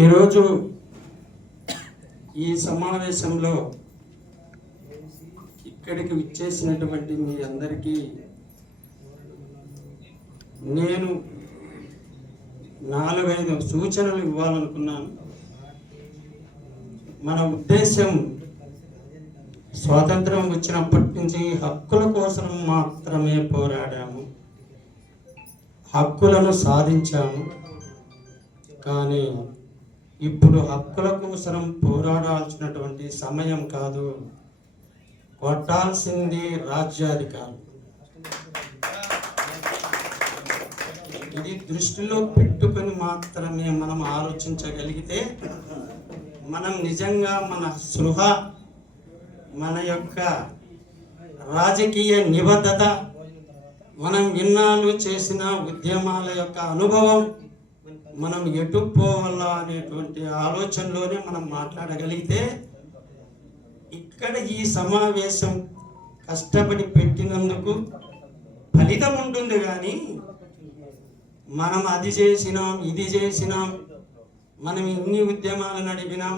ఈరోజు ఈ సమావేశంలో ఇక్కడికి విచ్చేసినటువంటి మీ అందరికీ నేను 4-5 సూచనలు ఇవ్వాలనుకున్నాను. మన ఉద్దేశం స్వాతంత్రం వచ్చినప్పటి నుంచి హక్కుల కోసం మాత్రమే పోరాడాము, హక్కులను సాధించాము. కానీ ఇప్పుడు హక్కుల కోసం పోరాడాల్సినటువంటి సమయం కాదు, కొట్టాల్సింది రాజ్యాధికారం. ఇది దృష్టిలో పెట్టుకొని మాత్రమే మనం ఆలోచించగలిగితే మనం నిజంగా మన స్పృహ, మన యొక్క రాజకీయ నిబద్ధత, మనం ఇన్నాళ్ళు చేసిన ఉద్యమాల యొక్క అనుభవం, మనం ఎటు పోవాలా అనేటువంటి ఆలోచనలోనే మనం మాట్లాడగలిగితే ఇక్కడ ఈ సమావేశం కష్టపడి పెట్టినందుకు ఫలితం ఉంటుంది. కానీ మనం అది చేసినాం, ఇది చేసినాం, మనం ఇన్ని ఉద్యమాలు నడిపినాం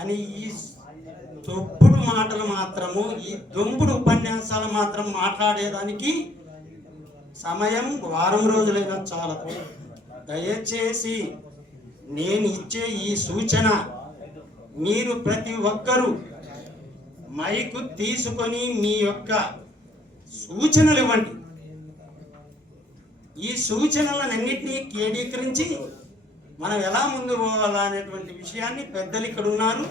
అని ఈ తొప్పుడు మాటలు మాత్రము, ఈ దొంపుడు ఉపన్యాసాలు మాత్రం మాట్లాడేదానికి సమయం వారం రోజులైనా చాలదు. దయచేసి నేను ఇచ్చే ఈ సూచన మీరు ప్రతి ఒక్కరూ మైకు తీసుకొని మీ యొక్క సూచనలు ఇవ్వండి. ఈ సూచనలన్నింటినీ కేంద్రీకరించి మనం ఎలా ముందు పోవాలా అనేటువంటి విషయాన్ని పెద్దలు ఇక్కడ ఉన్నారు,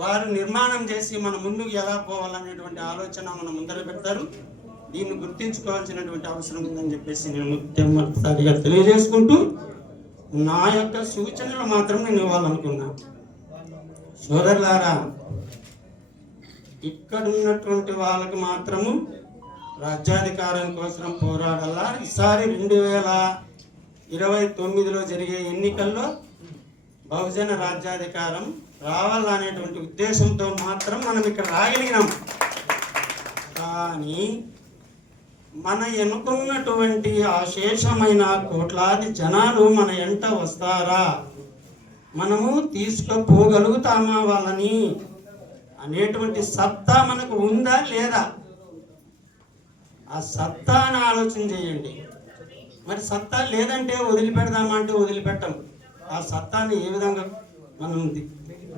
వారు నిర్మాణం చేసి మన ముందుకు ఎలా పోవాలనేటువంటి ఆలోచన మన ముందర పెడతారు. దీన్ని గుర్తించుకోవాల్సినటువంటి అవసరం ఉందని చెప్పేసి నేను మొట్టమొదటిసారిగా తెలియజేసుకుంటూ నా యొక్క సూచనలు మాత్రం నేను ఇవ్వాలనుకున్నాను. సోదరులారా, ఇక్కడ ఉన్నటువంటి వాళ్ళకి మాత్రము రాజ్యాధికారం కోసం పోరాడాలా. ఈసారి 2029లో జరిగే ఎన్నికల్లో బహుజన రాజ్యాధికారం రావాలనేటువంటి ఉద్దేశంతో మాత్రం మనం ఇక్కడ రాగలిగినాం. కానీ మన ఎన్నుకున్నటువంటి అశేషమైన కోట్లాది జనాలు మన ఎంట వస్తారా, మనము తీసుకుపోగలుగుతామా వాళ్ళని అనేటువంటి సత్తా మనకు ఉందా లేదా? ఆ సత్తాను ఆలోచన చేయండి. మరి సత్తా లేదంటే వదిలిపెడదామా అంటే వదిలిపెట్టం. ఆ సత్తాని ఏ విధంగా మనం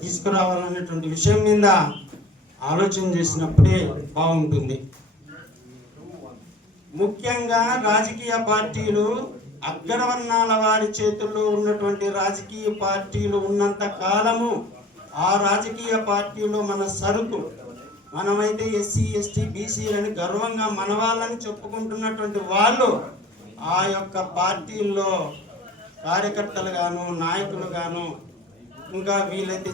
తీసుకురావాలనేటువంటి విషయం మీద ఆలోచన చేసినప్పుడే బాగుంటుంది. ముఖ్యంగా రాజకీయ పార్టీలు, అగ్రవర్ణాల వారి చేతుల్లో ఉన్నటువంటి రాజకీయ పార్టీలు ఉన్నంత కాలము ఆ రాజకీయ పార్టీలో మన సరుకు, మనమైతే ఎస్సీ ఎస్టీ బీసీలని గర్వంగా మన వాళ్ళని చెప్పుకుంటున్నటువంటి వాళ్ళు ఆ యొక్క పార్టీల్లో కార్యకర్తలు గాను, నాయకులు గాను, ఇంకా వీళ్ళైతే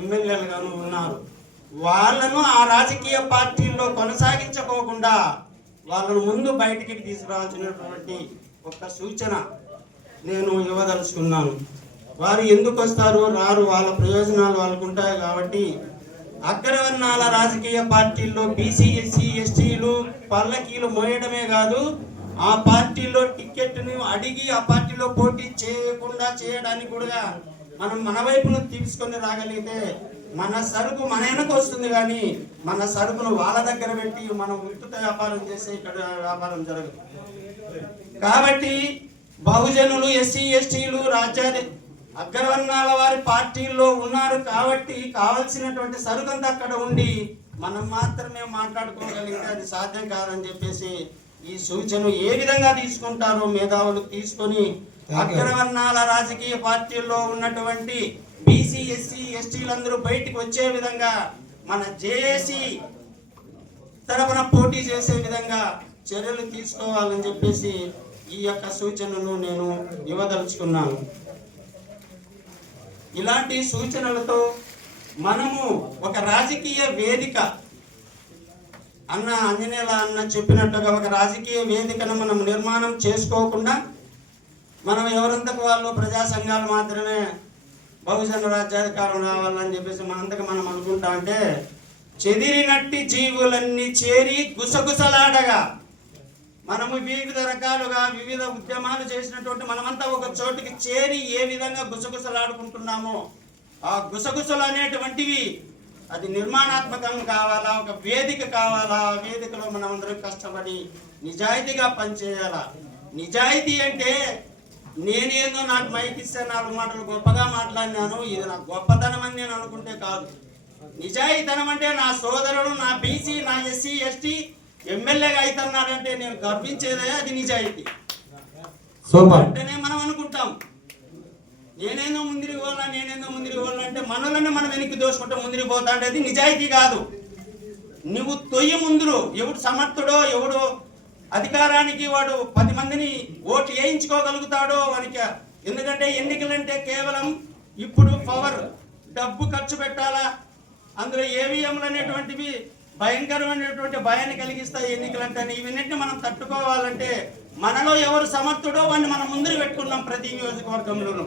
ఎమ్మెల్యేలు గాను ఉన్నారు. వాళ్ళను ఆ రాజకీయ పార్టీల్లో కొనసాగించుకోకుండా వాళ్ళను ముందు బయటికి తీసుకురావాల్సినటువంటి ఒక సూచన నేను ఇవ్వదలుచుకున్నాను. వారు ఎందుకు వస్తారు, రారు, వాళ్ళ ప్రయోజనాలు వాళ్ళకు ఉంటాయి. కాబట్టి అగ్రవర్ణాల రాజకీయ పార్టీల్లో బీసీ ఎస్సీ ఎస్టీలు పల్లకీలు మోయడమే కాదు, ఆ పార్టీలో టికెట్ను అడిగి ఆ పార్టీలో పోటీ చేయకుండా చేయడానికి కూడా మనం మన వైపును తీసుకొని రాగలిగితే మన సరుకు మన వెనక వస్తుంది. కానీ మన సరుకును వాళ్ళ దగ్గర పెట్టి మనం విస్తృత వ్యాపారం చేసే ఇక్కడ వ్యాపారం జరగదు. కాబట్టి బహుజనులు, ఎస్సీ ఎస్టీలు అగ్రవర్ణాల వారి పార్టీల్లో ఉన్నారు. కాబట్టి కావలసినటువంటి సరుకంతా అక్కడ ఉండి మనం మాత్రమే మాట్లాడుకోగలిగితే అది సాధ్యం కాదని చెప్పేసి ఈ సూచన ఏ విధంగా తీసుకుంటారో మేధావులు తీసుకొని అగ్రవర్ణాల రాజకీయ పార్టీల్లో ఉన్నటువంటి బీసీ ఎస్సీ ఎస్టీలందరూ బయటికి వచ్చే విధంగా మన జేఏసీ తరపున పోటీ చేసే విధంగా చర్యలు తీసుకోవాలని చెప్పేసి ఈ యొక్క సూచనను నేను ఇవ్వదలుచుకున్నాను. ఇలాంటి సూచనలతో మనము ఒక రాజకీయ వేదిక ఆంజనేయుల అన్న చెప్పినట్టుగా ఒక రాజకీయ వేదికను మనం నిర్మాణం చేసుకోకుండా మనం ఎవరంతకు వాళ్ళు ప్రజా సంఘాలు మాత్రమే బహుజన రాజ్యాధికారం రావాలని చెప్పేసి మనంతకు మనం అనుకుంటా అంటే చెదిరినట్టి జీవులన్నీ చేరి గుసగుసలాడగా మనము వివిధ రకాలుగా వివిధ ఉద్యమాలు చేసినటువంటి మనమంతా ఒక చోటుకి చేరి ఏ విధంగా గుసగుసలాడుకుంటున్నామో ఆ గుసగుసలు అనేటువంటివి అది నిర్మాణాత్మకం కావాలా, ఒక వేదిక కావాలా. ఆ వేదికలో మనం అందరం కష్టపడి నిజాయితీగా పనిచేయాలా. నిజాయితీ అంటే నేనేందో నాకు మైక్ ఇస్తే 4 మాటలు గొప్పగా మాట్లాడినాను, ఇది నా గొప్పతనం అని నేను అనుకుంటే కాదు. నిజాయితనం అంటే నా సోదరుడు, నా బీసీ, నా ఎస్సీ ఎస్టీ ఎమ్మెల్యేగా అవుతున్నాడంటే నేను గర్వించేదే అది నిజాయితీ. అంటేనే మనం అనుకుంటాం నేనేందో ముందుకు పోవాలా అంటే మనలోనే మనం వెనక్కి దోసుకుంటాం, ముందుకు పోతా అంటే అది నిజాయితీ కాదు. నువ్వు తొయ్యి ముందురు, ఎవడు సమర్థుడో ఎవడు అధికారానికి వాడు 10 మందిని ఓటు వేయించుకోగలుగుతాడో వానికి. ఎందుకంటే ఎన్నికలంటే కేవలం ఇప్పుడు పవర్, డబ్బు ఖర్చు పెట్టాలా. అందులో ఏవిఎంలు అనేటువంటివి భయంకరమైనటువంటి భయాన్ని కలిగిస్తాయి. ఎన్నికలంటే ఇవన్నింటినీ మనం తట్టుకోవాలంటే మనలో ఎవరు సమర్థుడో వాడిని మనం ముందు పెట్టుకున్నాం. ప్రతి నియోజకవర్గంలోనూ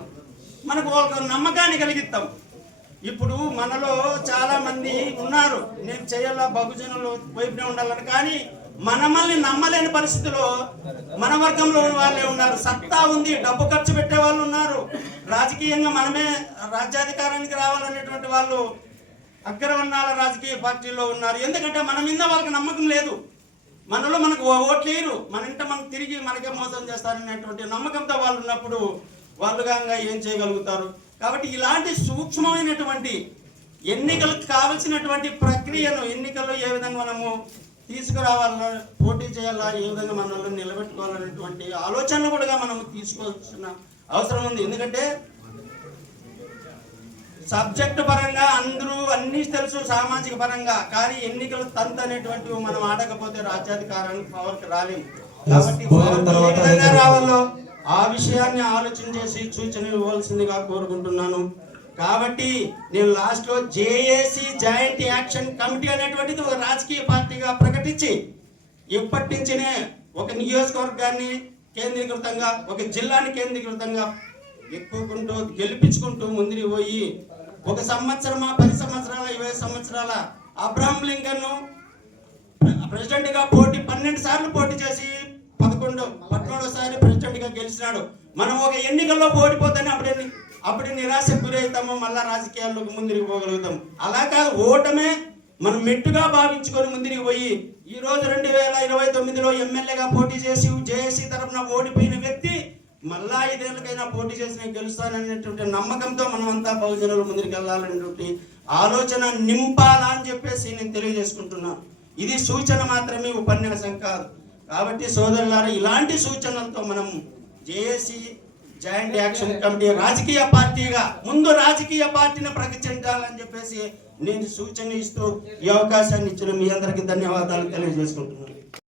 మనకు ఒక నమ్మకాన్ని కలిగిస్తాం. ఇప్పుడు మనలో చాలా మంది ఉన్నారు, నేను చేయాలా బహుజనులు వైపునే ఉండాలని, కానీ మనల్ని నమ్మలేని పరిస్థితిలో మన వర్గంలో వాళ్ళే ఉన్నారు. సత్తా ఉంది, డబ్బు ఖర్చు పెట్టే వాళ్ళు ఉన్నారు, రాజకీయంగా మనమే రాజ్యాధికారానికి రావాలనేటువంటి వాళ్ళు అగ్రవర్ణాల రాజకీయ పార్టీలో ఉన్నారు. ఎందుకంటే మన మీద వాళ్ళకి నమ్మకం లేదు, మనలో మనకు ఓట్లు వేయరు, మన ఇంట మనం తిరిగి మనకే మోసం చేస్తారనేటువంటి నమ్మకంతో వాళ్ళు ఉన్నప్పుడు వాళ్ళుగా ఏం చేయగలుగుతారు. కాబట్టి ఇలాంటి సూక్ష్మమైనటువంటి ఎన్నికలకు కావలసినటువంటి ప్రక్రియను, ఎన్నికల్లో ఏ విధంగా మనము తీసుకురావాలా, పోటీ చేయాలా, ఏ విధంగా మనల్ని నిలబెట్టుకోవాలనేటువంటి ఆలోచనలు కూడా మనము తీసుకోవాల్సిన అవసరం ఉంది. ఎందుకంటే సబ్జెక్టు పరంగా అందరూ అన్నీ తెలుసు, సామాజిక పరంగా, కానీ ఎన్నికలు తంతు అనేటువంటివి మనం ఆడకపోతే రాజ్యాధికారానికి పవర్కి రాలేము. కాబట్టి ఏ విధంగా రావాలో ఆ విషయాన్ని ఆలోచన చేసి సూచనలు ఇవ్వాల్సిందిగా కోరుకుంటున్నాను. కాబట్టి నేను లాస్ట్లో జేఏసీ జాయింట్ యాక్షన్ కమిటీ అనేటువంటిది ఒక రాజకీయ పార్టీగా ప్రకటించి ఇప్పటి నుంచినే ఒక నియోజకవర్గాన్ని కేంద్రీకృతంగా, ఒక జిల్లాని కేంద్రీకృతంగా ఎక్కుకుంటూ గెలిపించుకుంటూ ముందుకు పోయి 1 సంవత్సరమా 10 సంవత్సరాల 20 సంవత్సరాల అబ్రహం లింకన్ ప్రెసిడెంట్ గా 12 సార్లు పోటీ చేసి 11సారి ప్రెసిడెంట్ గా గెలిచినాడు. మనం ఒక ఎన్నికల్లో ఓడిపోతేనే అప్పుడు నిరాశకు గురవుతాము, మళ్ళా రాజకీయాల్లోకి ముందుకు పోగలుగుతాం. అలా కాదు, ఓటమే మనం మెట్టుగా భావించుకొని ముందుకు పోయి ఈ రోజు 2029లో ఎమ్మెల్యేగా పోటీ చేసి జేఏసీ తరఫున ఓడిపోయిన వ్యక్తి మళ్ళా 5 ఏళ్ళకైనా పోటీ చేసి గెలుస్తాననేటువంటి నమ్మకంతో మనమంతా బహుజనులు ముందుకు వెళ్ళాలనేటువంటి ఆలోచన నింపాలా అని చెప్పేసి నేను తెలియజేసుకుంటున్నాను. ఇది సూచన మాత్రమే, ఉపన్యాసం కాదు. కాబట్టి సోదరులారా, ఇలాంటి సూచనలతో మనం జేఏసీ జాయింట్ యాక్షన్ కమిటీ రాజకీయ పార్టీగా ముందు రాజకీయ పార్టీని ప్రకటించాలని చెప్పేసి నేను సూచన ఇస్తూ ఈ అవకాశాన్ని ఇచ్చిన మీ అందరికీ ధన్యవాదాలు తెలియజేసుకుంటున్నాను.